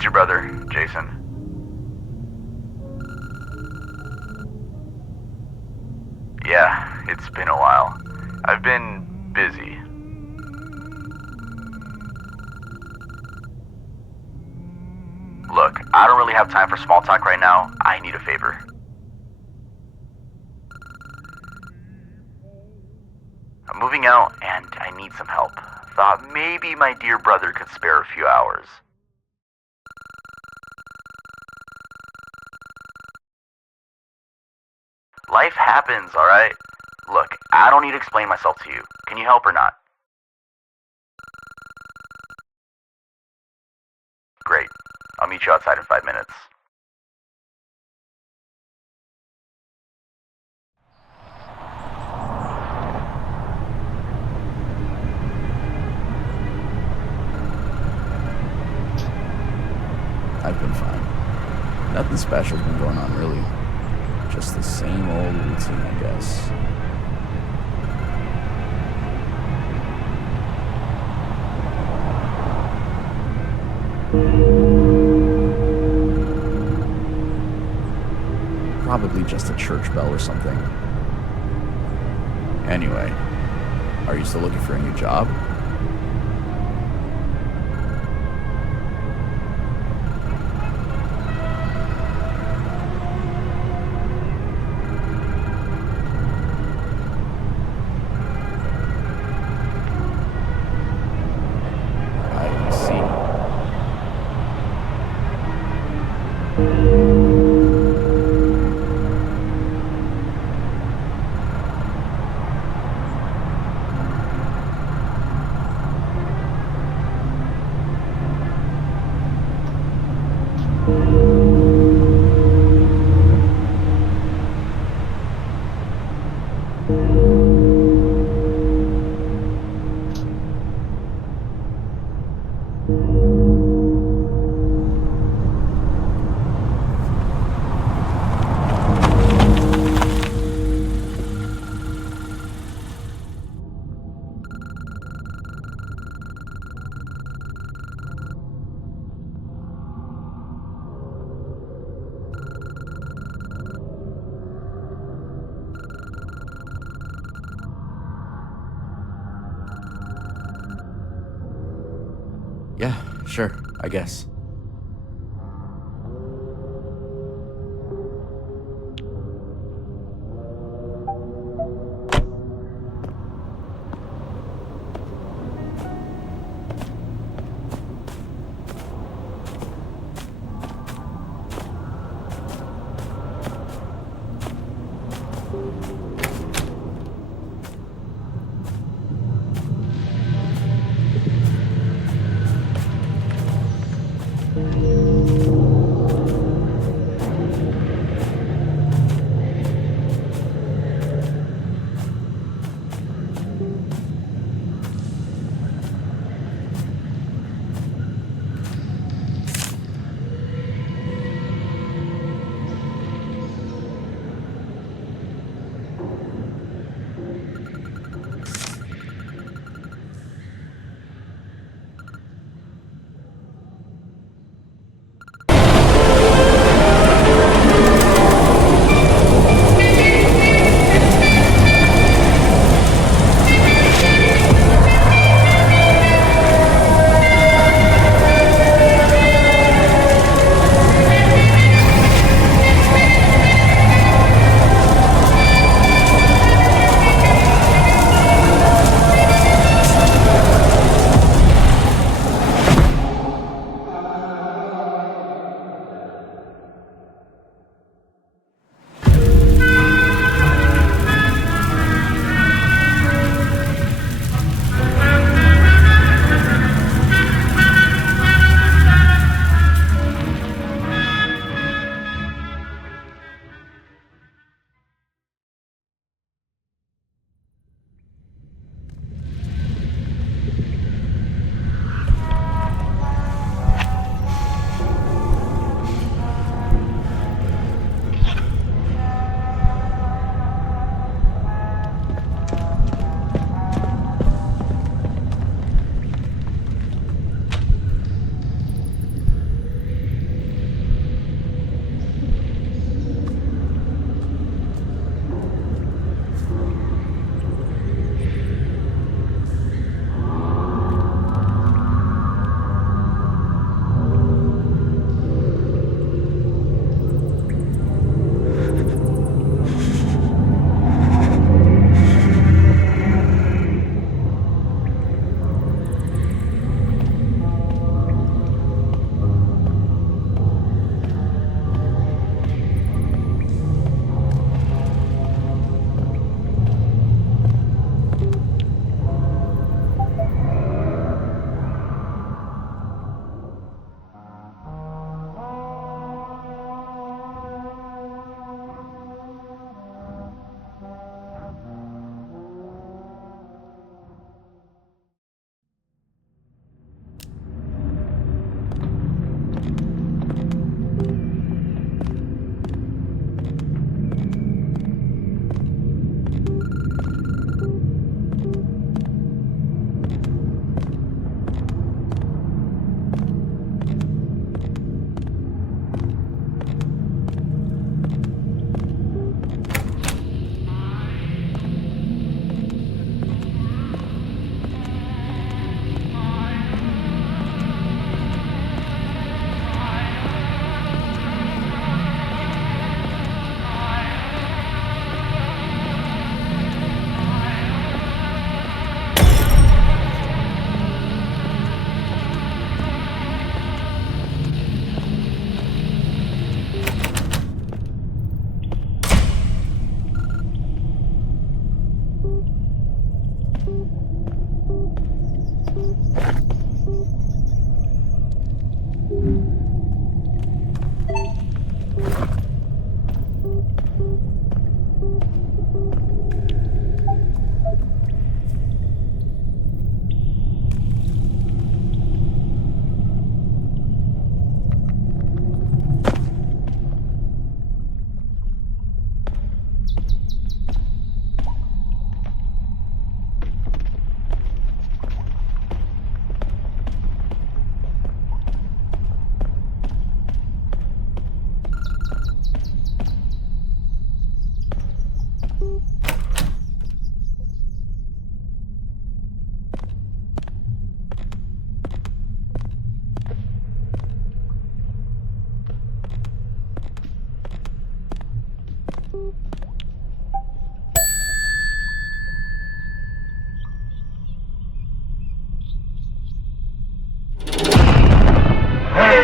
It's your brother, Jason. Yeah, it's been a while. I've been busy. Look, I don't really have time for small talk right now. I need a favor. I'm moving out and I need some help. Thought maybe my dear brother could spare a few hours. Life happens, alright? Look, I don't need to explain myself to you. Can you help or not? Great. I'll meet you outside in 5 minutes. I've been fine. Nothing special's been going on, really. Just the same old routine, I guess. Probably just a church bell or something. Anyway, are you still looking for a new job? I see. Yeah, sure, I guess.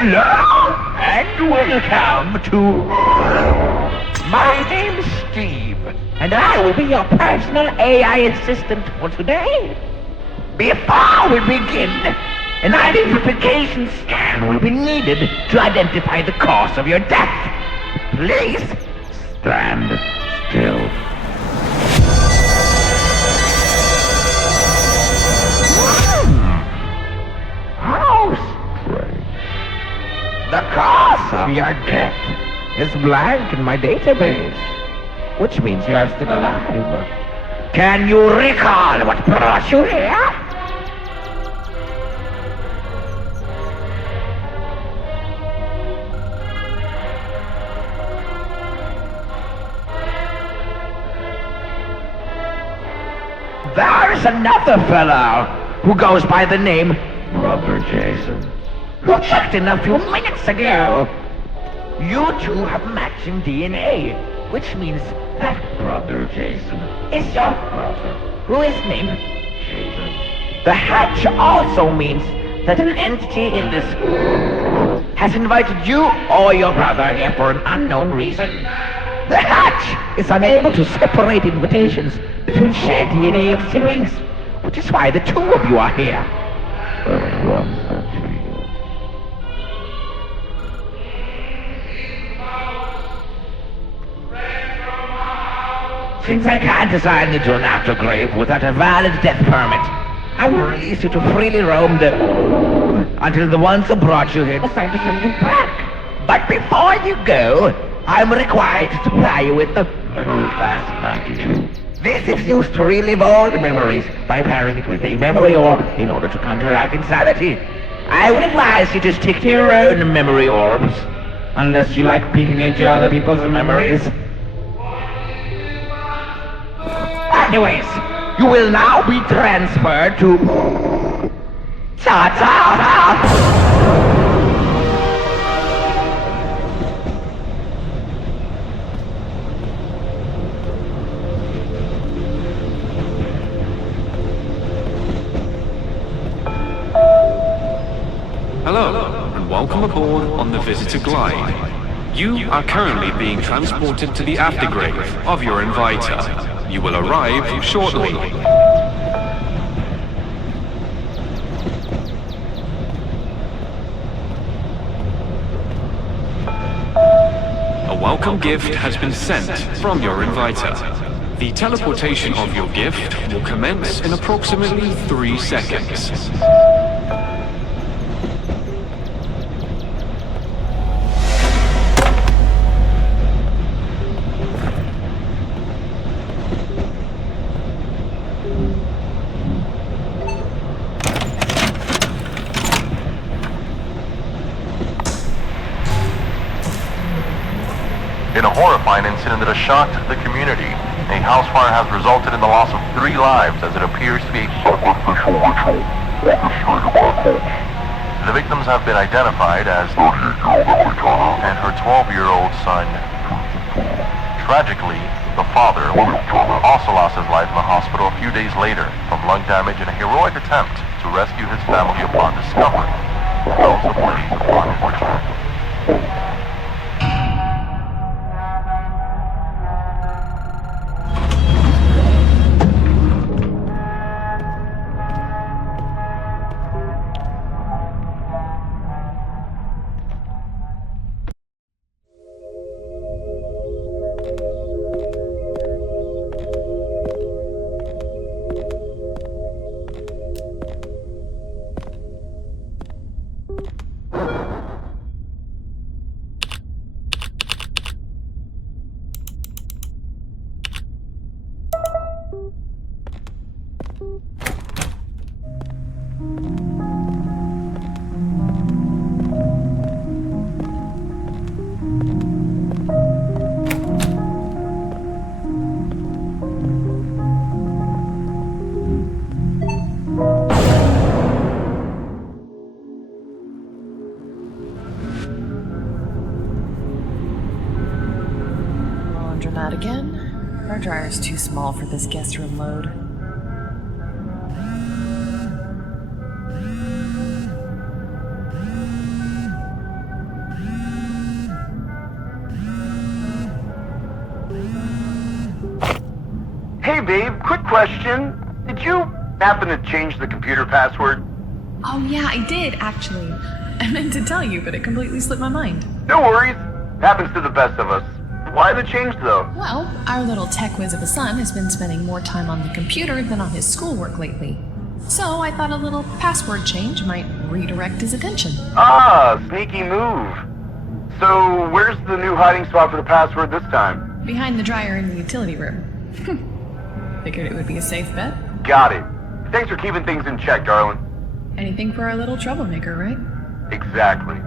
Hello, and welcome to... My name's Steve, and I will be your personal AI assistant for today. Before we begin, an identification scan will be needed to identify the cause of your death. Please, stand still. How strange. The cause of your death is blank in my database, which means you are still alive. Can you recall what brought you here? There's another fellow who goes by the name Brother Jason, who checked in a few minutes ago. You two have matching DNA, which means that Brother Jason is your brother, who is named Jason. The hatch also means that an entity in this has invited you or your brother here for an unknown reason. The hatch is unable to separate invitations between shared DNA of siblings, which is why the two of you are here. Since I can't assign you to an aftergrave without a valid death permit, I will release you to freely roam until the ones who brought you here decide to send you back. But before you go, I'm required to supply you with the Class 92. This is used to relive old memories by pairing it with a memory orb in order to counteract insanity. I would advise you to stick to your own memory orbs, unless you like peeking into other people's memories. Anyways, you will now be transferred to... Ta-ta-ta! Hello, and welcome aboard on the Visitor Glide. You are currently being transported to the aftergrave of your inviter. You will arrive shortly. A welcome gift has been sent from your inviter. The teleportation of your gift will commence in approximately 3 seconds. In a horrifying incident that has shocked the community, a house fire has resulted in the loss of 3 lives as it appears to be a sacrificial ritual orchestrated by cults. The victims have been identified as 38-year-old Emilie and her 12-year-old son. Tragically, the father also lost his life in the hospital a few days later from lung damage in a heroic attempt to rescue his family upon discovering the house ablaze upon his return. Laundromat again? Our dryer's too small for this guest room load. quick question. Did you happen to change the computer password? Oh yeah, I did, actually. I meant to tell you, but it completely slipped my mind. No worries. Happens to the best of us. Why the change, though? Well, our little tech whiz of a son has been spending more time on the computer than on his schoolwork lately. So I thought a little password change might redirect his attention. Ah, sneaky move. So, where's the new hiding spot for the password this time? Behind the dryer in the utility room. Figured it would be a safe bet. Got it. Thanks for keeping things in check, darling. Anything for our little troublemaker, right? Exactly.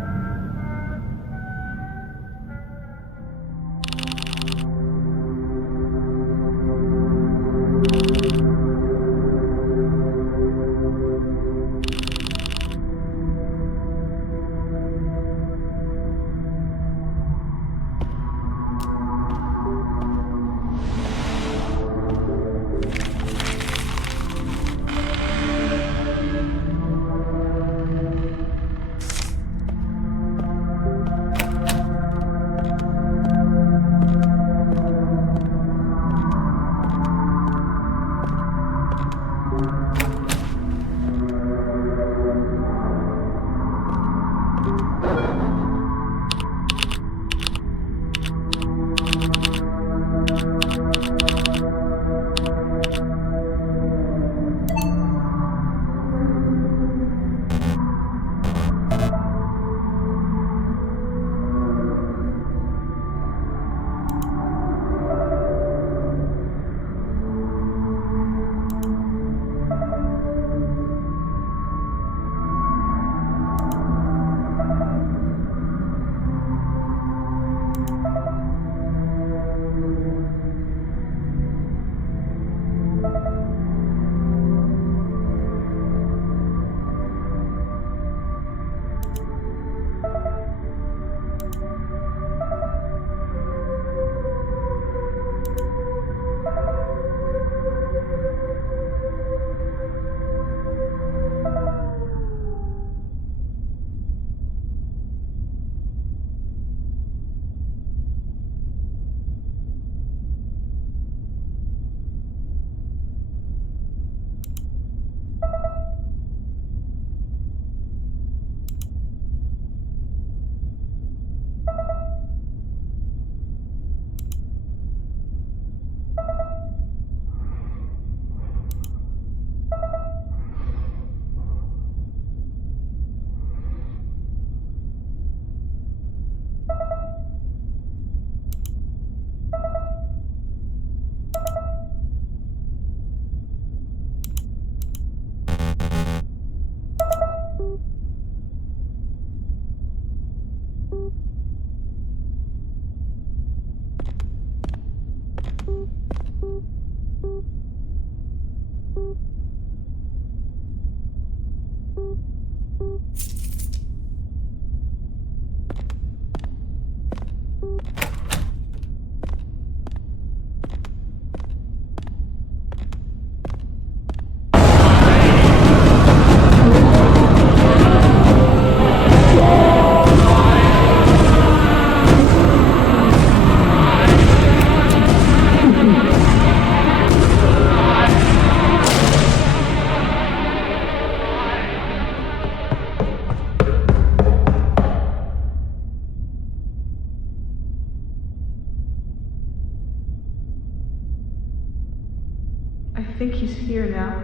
I think he's here now.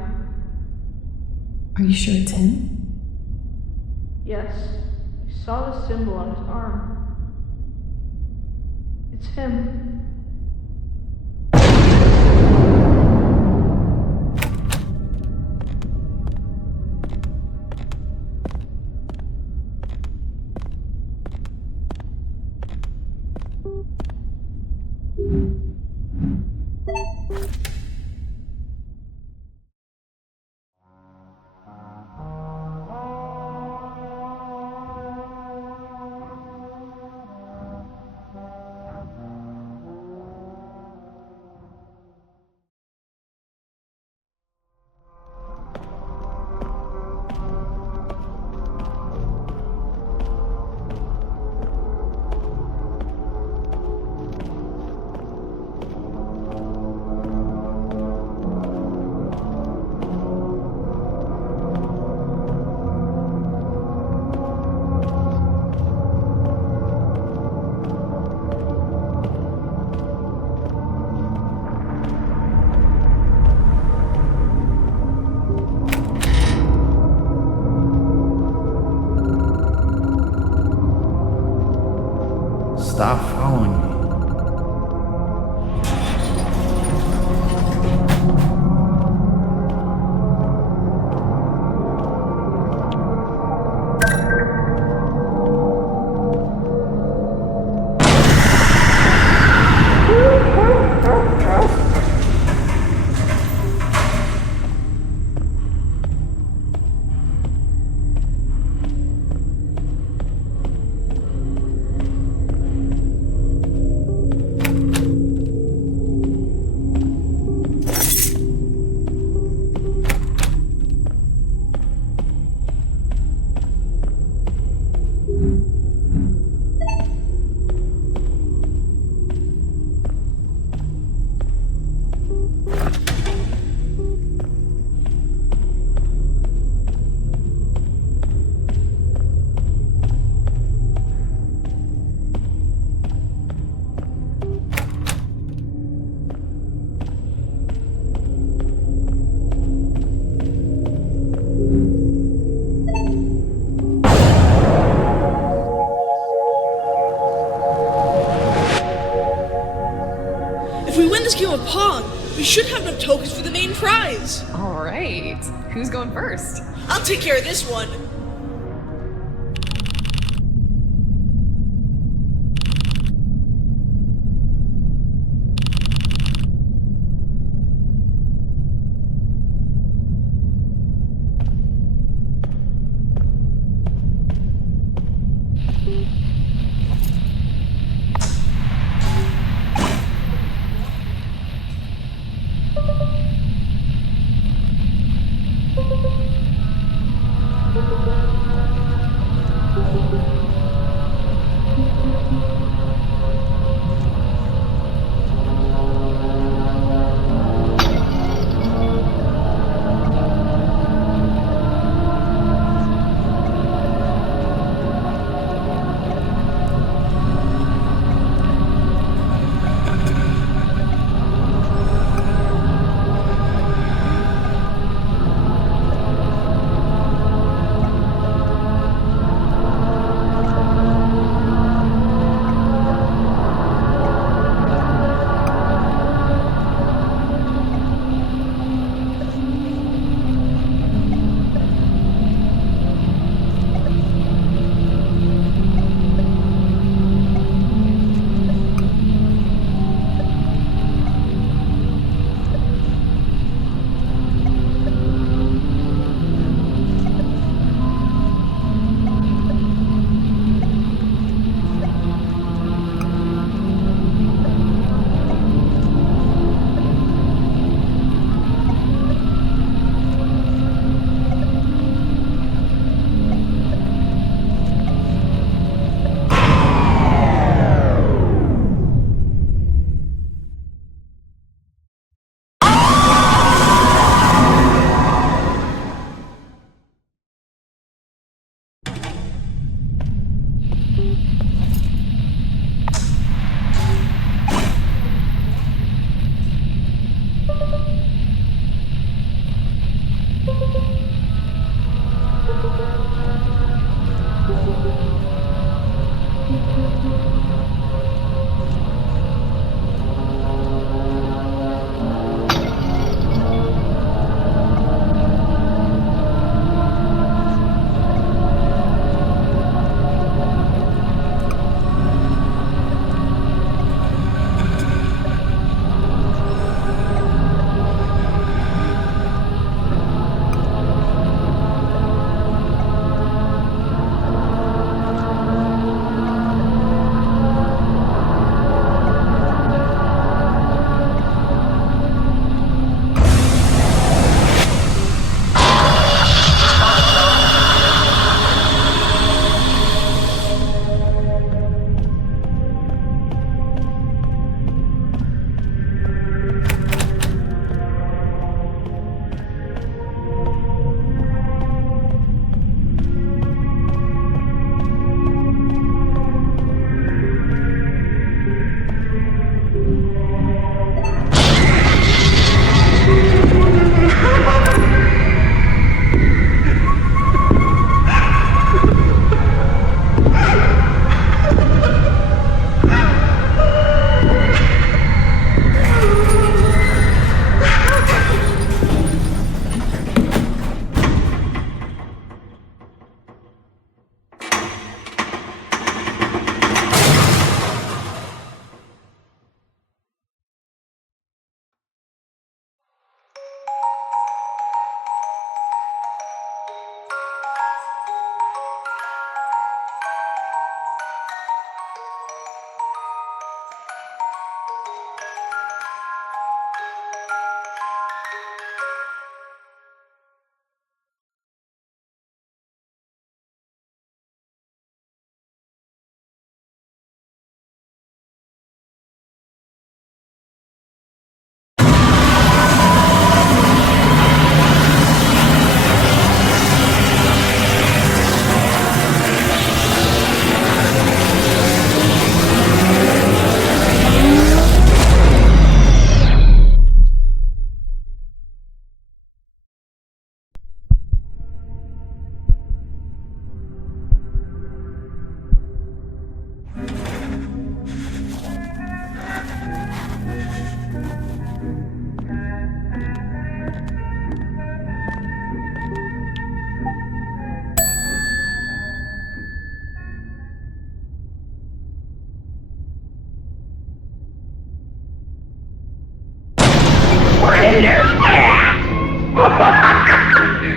Are you sure it's him? Yes, I saw the symbol on his arm. It's him. stop following me. If we win this game of Pong, we should have enough tokens for the main prize. All right. Who's going first? I'll take care of this one.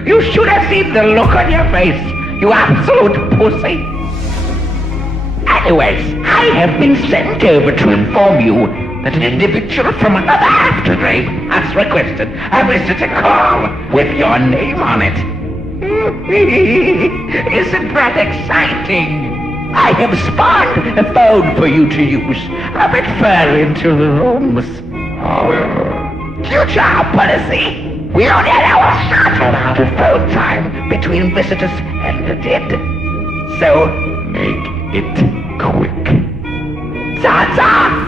You should have seen the look on your face, you absolute pussy. Anyways, I have been sent over to inform you that an individual from another aftergrave has requested a visitor call with your name on it. Isn't that exciting? I have spawned a phone for you to use a bit further into the rooms. Good job, policy. We only allow a short amount of phone time between visitors and the dead. So, make it quick. Ta-ta!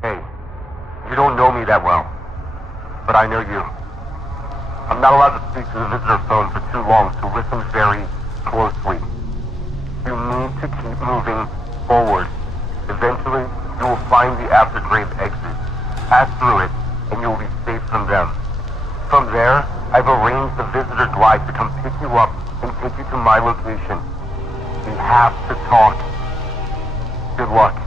Hey, you don't know me that well, but I know you. I'm not allowed to speak to the visitor phone for too long, so listen very closely. You need to keep moving forward. Eventually, you will find the aftergrave exit. Pass through it, and you will be safe from them. From there, I've arranged the visitor glide to come pick you up and take you to my location. We have to talk. Good luck.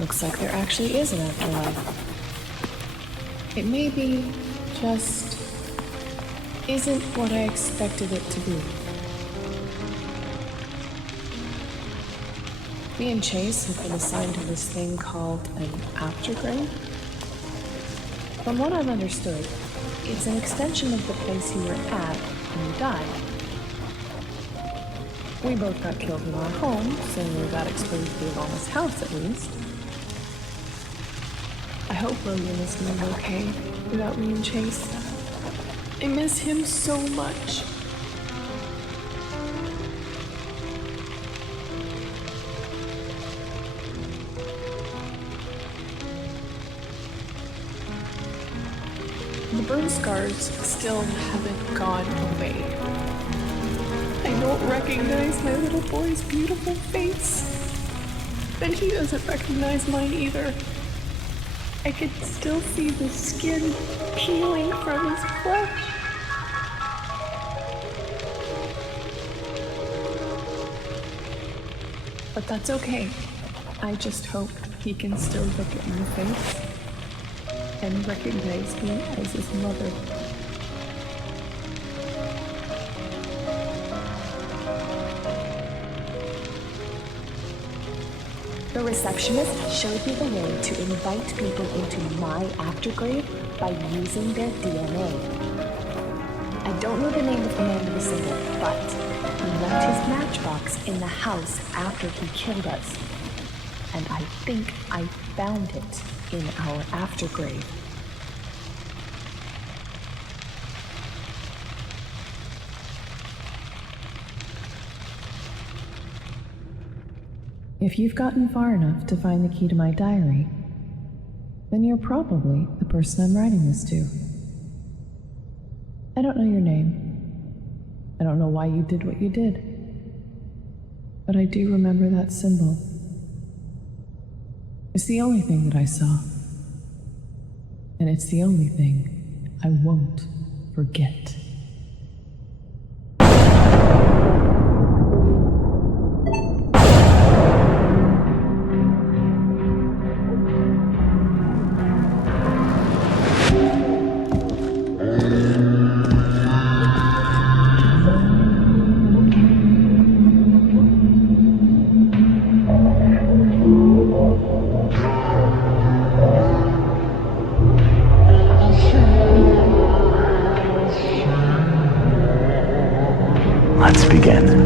Looks like there actually is an afterlife. It maybe just isn't what I expected it to be. Me and Chase have been assigned to this thing called an aftergrave. From what I've understood, it's an extension of the place you were at when you died. We both got killed in our home, so we got exposed to the Obama's house at least. I hope Logan is doing okay without me and Chase. I miss him so much. The burn scars still haven't gone away. I don't recognize my little boy's beautiful face, and he doesn't recognize mine either. I could still see the skin peeling from his flesh. But that's okay. I just hope he can still look at my face and recognize me as his mother. The receptionist showed me the way to invite people into my aftergrave by using their DNA. I don't know the name of the man who said it, but he left his matchbox in the house after he killed us. and I think I found it in our aftergrave. If you've gotten far enough to find the key to my diary, then you're probably the person I'm writing this to. I don't know your name. I don't know why you did what you did. But I do remember that symbol. It's the only thing that I saw. And it's the only thing I won't forget. Let's begin.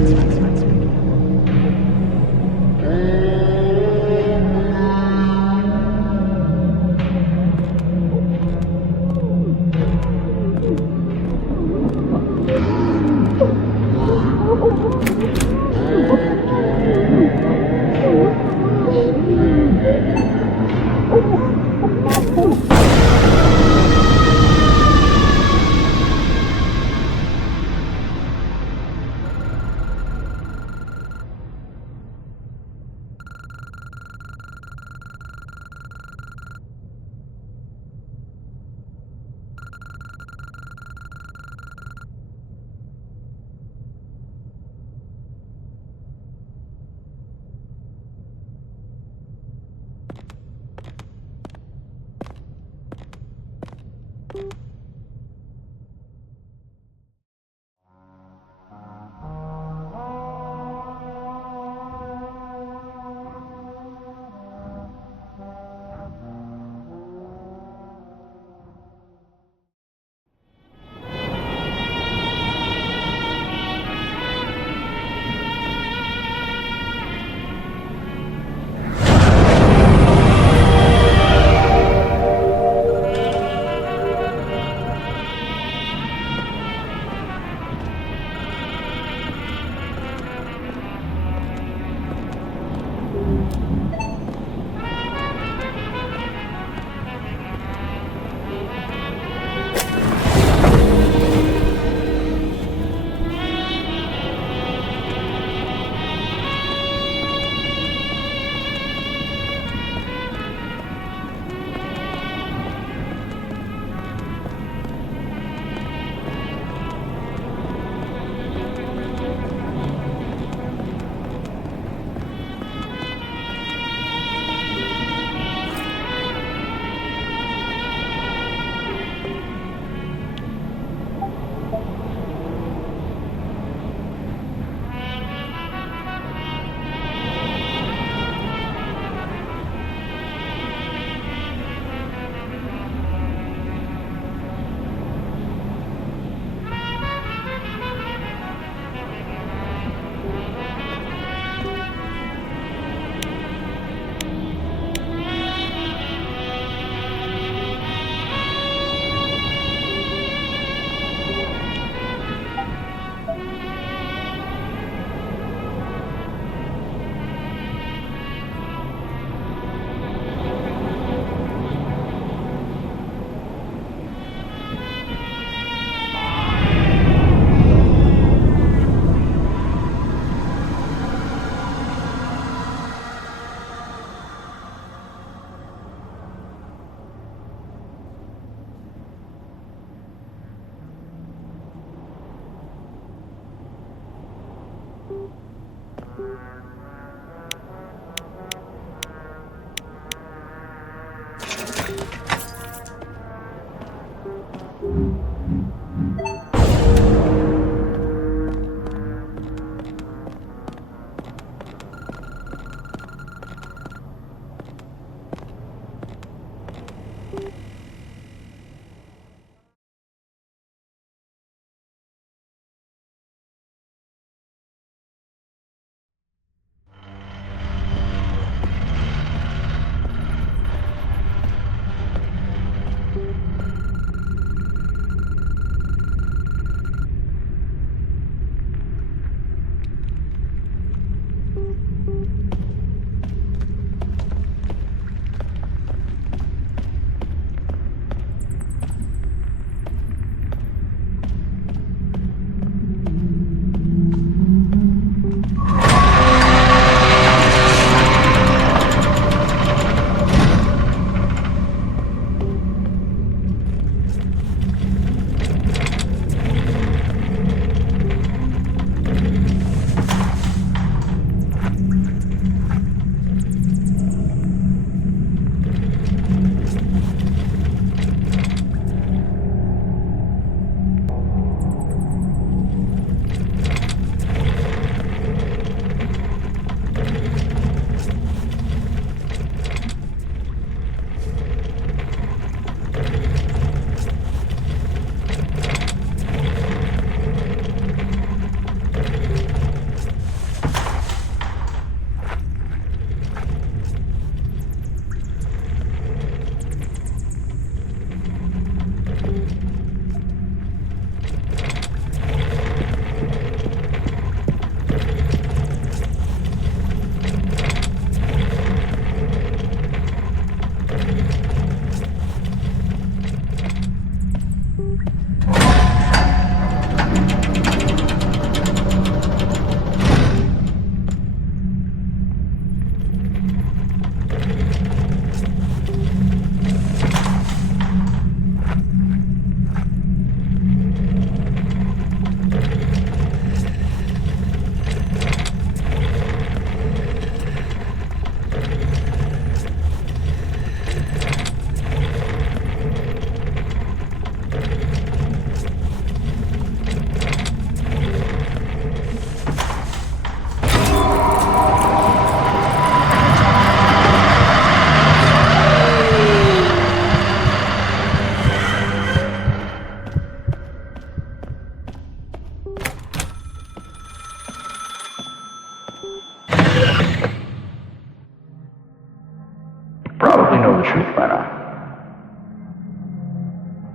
truth by now.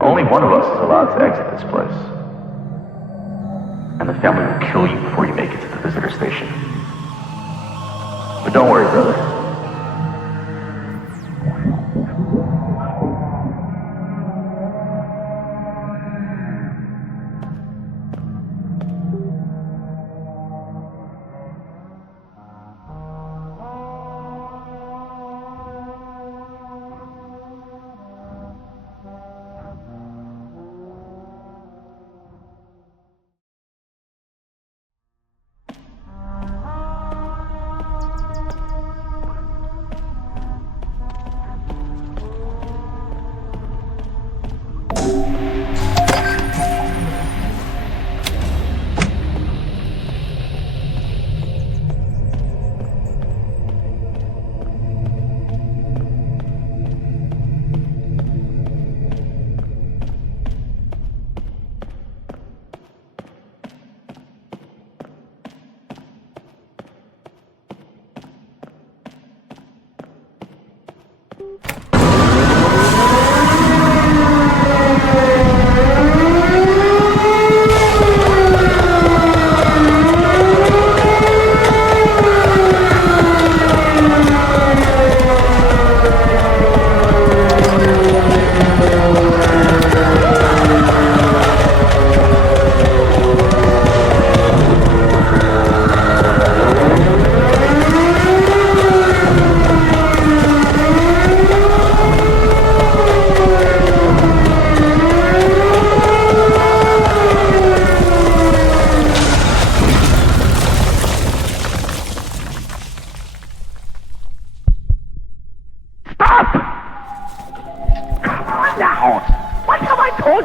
Only one of us is allowed to exit this place. And the family will kill you before you make it to the visitor station. But don't worry, brother.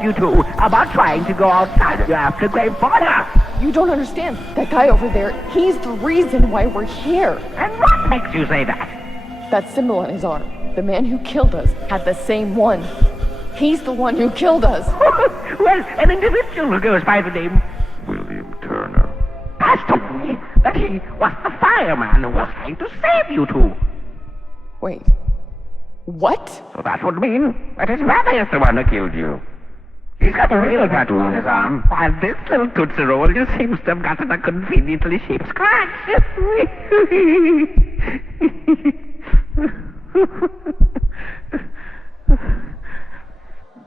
You two about trying to go outside of your aftergrave border. You don't understand. That guy over there, he's the reason why we're here. And what makes you say that? That symbol on his arm. The man who killed us had the same one. He's the one who killed us. Well, an individual who goes by the name William Turner has told me that he was the fireman who was trying to save you two. Wait. What? So that would mean that his brother is the one who killed you. He's got a real tattoo on his arm, while this little Tootsie Roll just seems to have gotten a conveniently shaped scratch.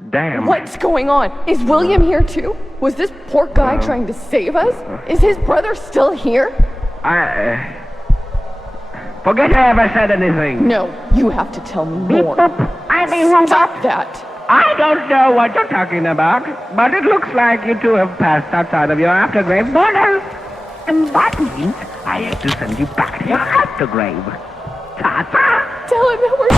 Damn. What's going on? Is William here too? Was this poor guy trying to save us? Is his brother still here? Forget I ever said anything. No, you have to tell me more. Stop that. I don't know what you're talking about, but it looks like you two have passed outside of your aftergrave border. And that means I have to send you back to your aftergrave. Ta-ta! Tell him that we're...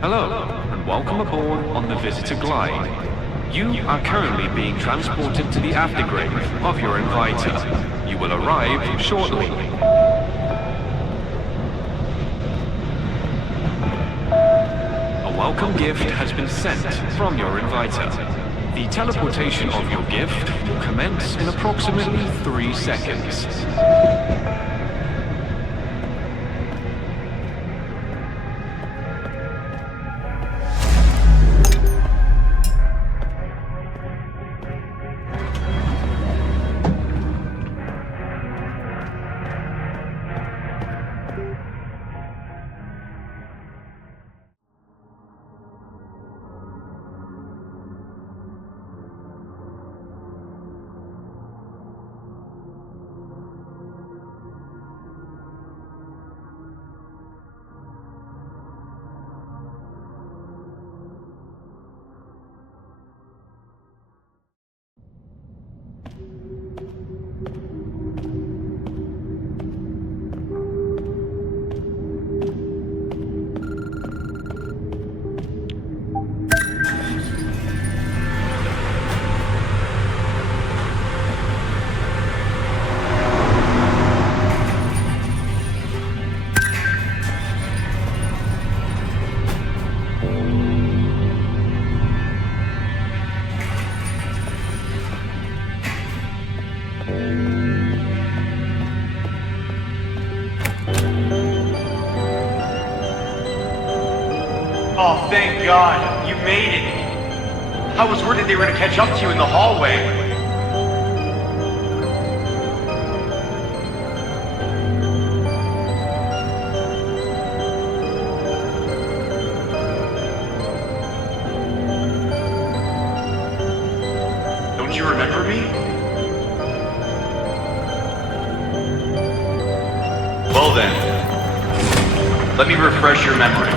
Hello, and welcome aboard on the Visitor Glide. You are currently being transported to the aftergrave of your inviter. You will arrive shortly. A welcome gift has been sent from your inviter. The teleportation of your gift will commence in approximately 3 seconds. Oh, thank God. You made it. I was worried they were going to catch up to you in the hallway. Don't you remember me? Well then, let me refresh your memory.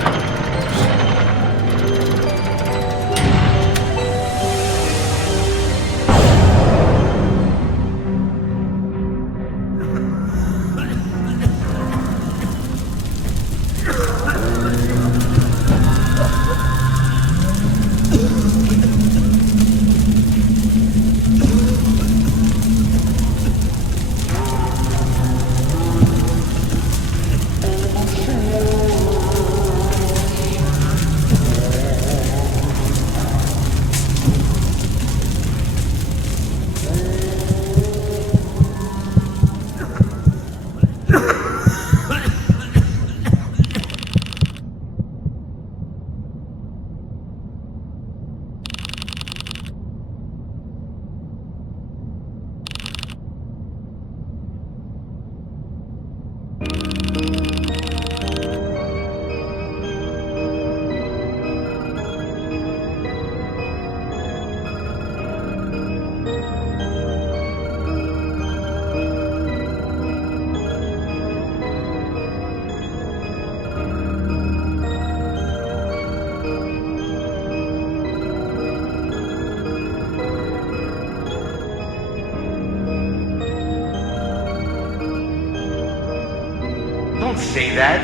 Don't say that.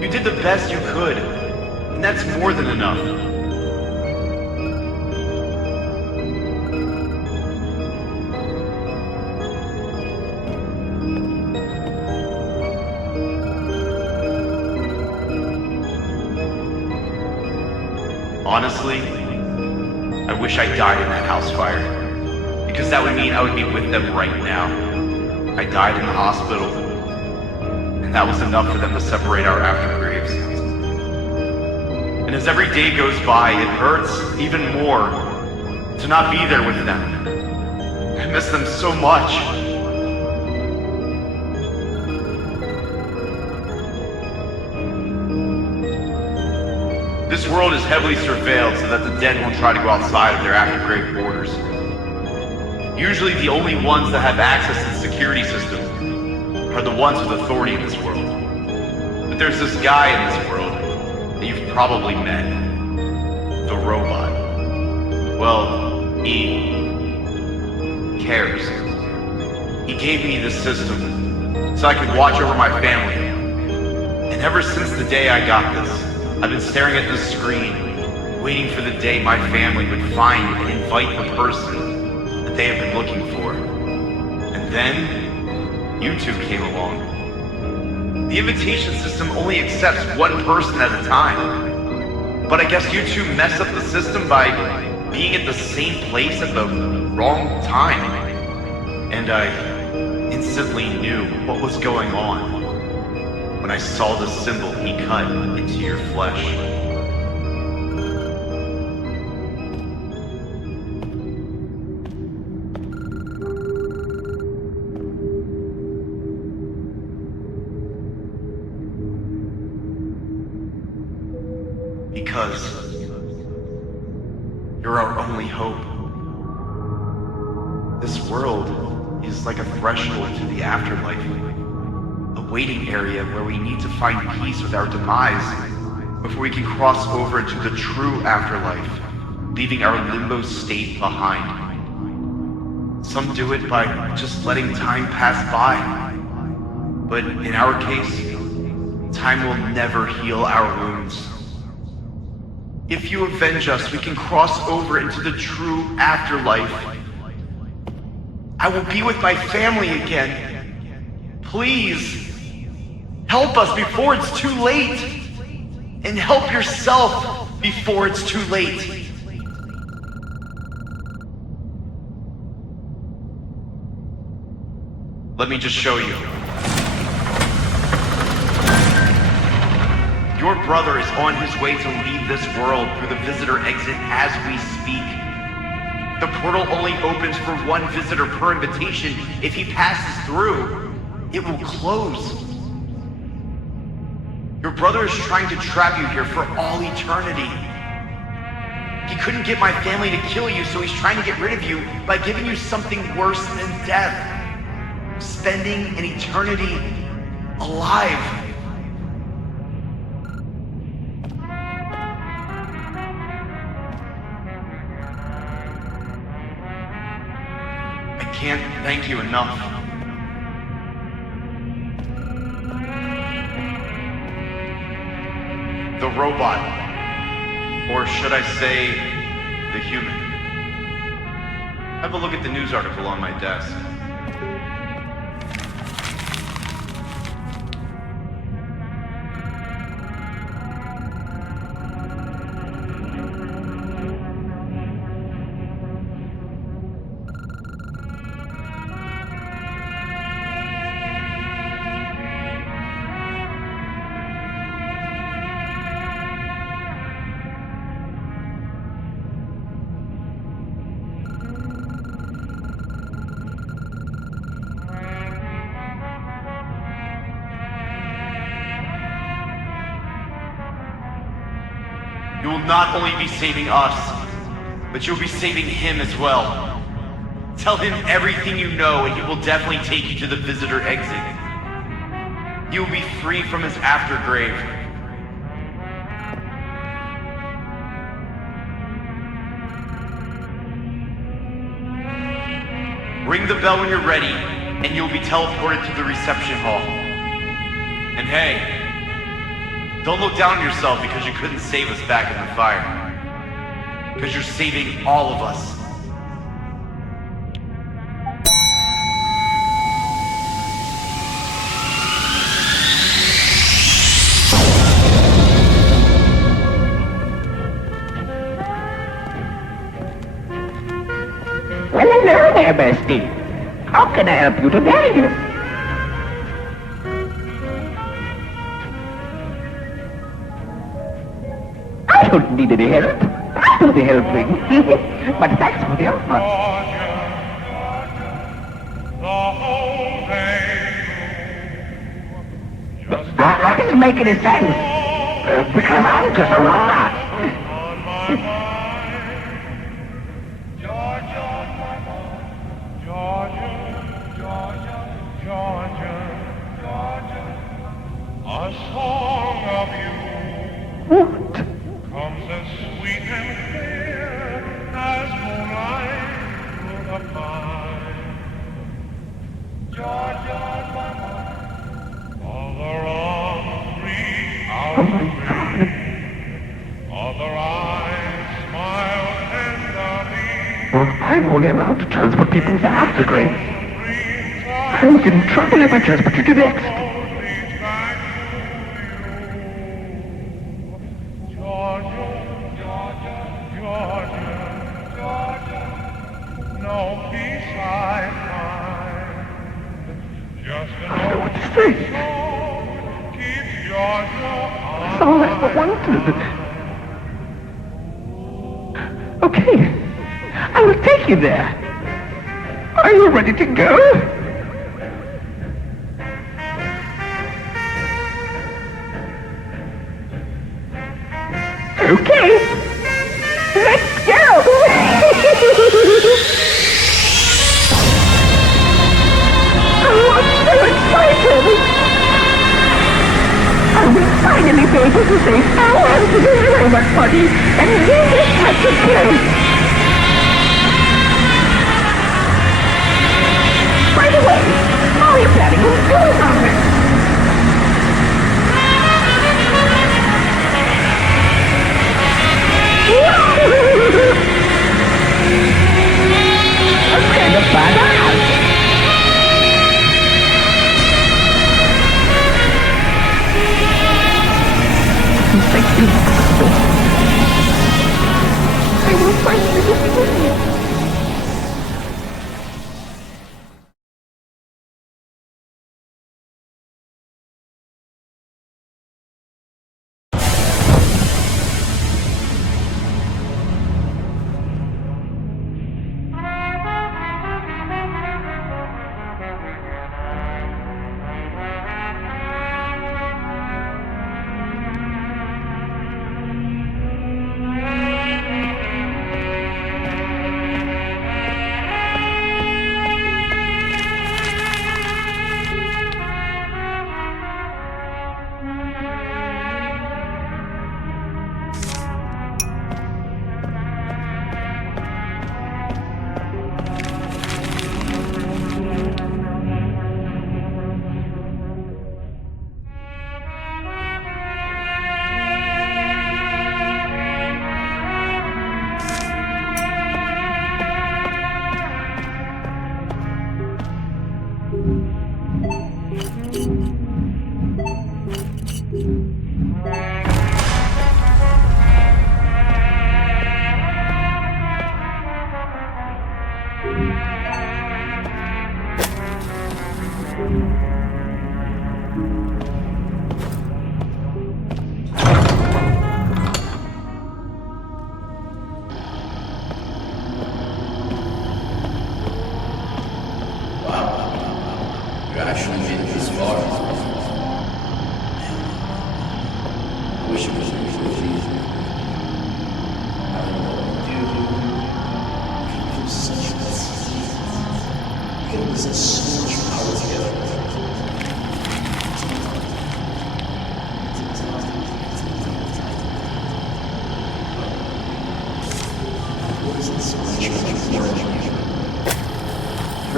You did the best you could, and that's more than enough. Honestly, I wish I died in that house fire, because that would mean I would be with them right now. I died in the hospital. That was enough for them to separate our aftergraves. And as every day goes by, it hurts even more to not be there with them. I miss them so much. This world is heavily surveilled so that the dead won't try to go outside of their aftergrave borders. Usually the only ones that have access to the security system are the ones with authority in this world. But there's this guy in this world that you've probably met. The robot. Well, he cares. He gave me this system so I could watch over my family. And ever since the day I got this, I've been staring at this screen, waiting for the day my family would find and invite the person that they have been looking for. And then you two came along. The invitation system only accepts one person at a time. But I guess you two messed up the system by being at the same place at the wrong time. And I instantly knew what was going on when I saw the symbol he cut into your flesh. Because you're our only hope. This world is like a threshold to the afterlife, a waiting area where we need to find peace with our demise before we can cross over into the true afterlife, leaving our limbo state behind. Some do it by just letting time pass by, but in our case, time will never heal our wounds. If you avenge us, we can cross over into the true afterlife. I will be with my family again. Please, help us before it's too late. And help yourself before it's too late. Let me just show you. Your brother is on his way to leave this world through the visitor exit as we speak. The portal only opens for one visitor per invitation. If he passes through, it will close. Your brother is trying to trap you here for all eternity. He couldn't get my family to kill you, so he's trying to get rid of you by giving you something worse than death. Spending an eternity alive. I can't thank you enough. The robot, or should I say, the human. Have a look at the news article on my desk. You will not only be saving us, but you'll be saving him as well. Tell him everything you know and he will definitely take you to the visitor exit. You will be free from his aftergrave. Ring the bell when you're ready, and you'll be teleported to the reception hall. And hey, don't look down on yourself because you couldn't save us back in the fire. Because you're saving all of us. Well, hello there, bestie. How can I help you today? I don't need any help. I do the helping. But thanks for the offer. That doesn't make any sense. Because I'm just a robot. A song of you What? comes as sweet and clear as moonlight through the pine. Georgia, other arms reach out to me, other eyes smile tenderly. Well, I'm only allowed to transport people to aftergrave. I'll get in trouble if I transport you to the exit. No peace I find, just an old Strange. keep Georgia That's all I ever wanted. Okay, I will take you there. Are you ready to go? Okay, let's go! Oh, I'm so excited! I will finally be able to say farewell to the robot body and leave this happy place! By the way, how are you planning on doing all this? That's kind of badass! Thank you. I will finally be free.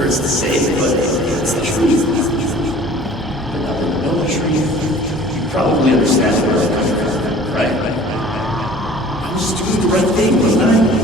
hurts to say it, but it's the truth. But now that you know the truth, you probably understand where I'm coming from, right? I was just doing the right thing, wasn't I?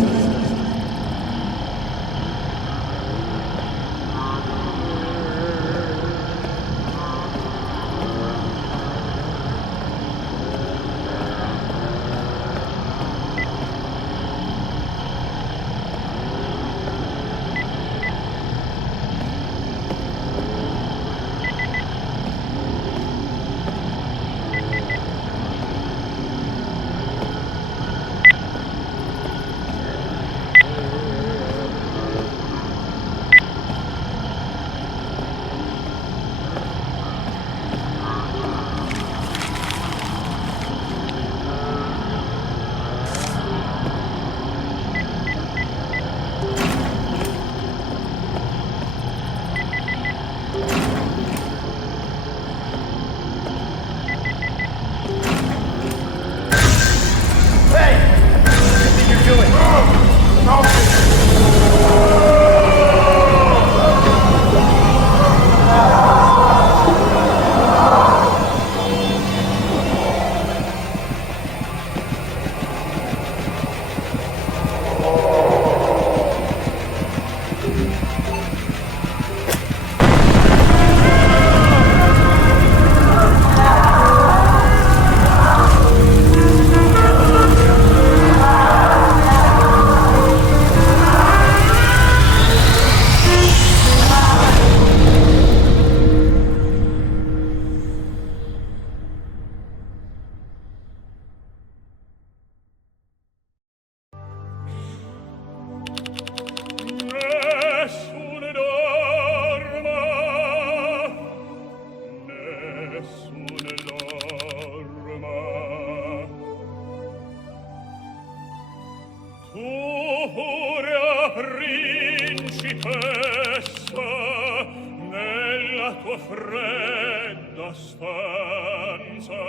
Fredda stanza,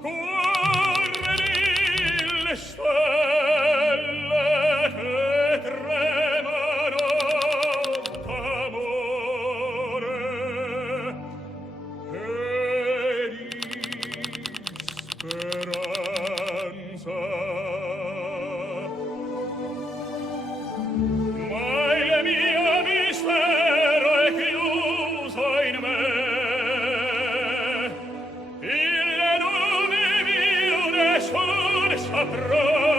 corre le stelle che tremano d'amore e di speranza. Ma il mio mistero è chiuso in me. Saprò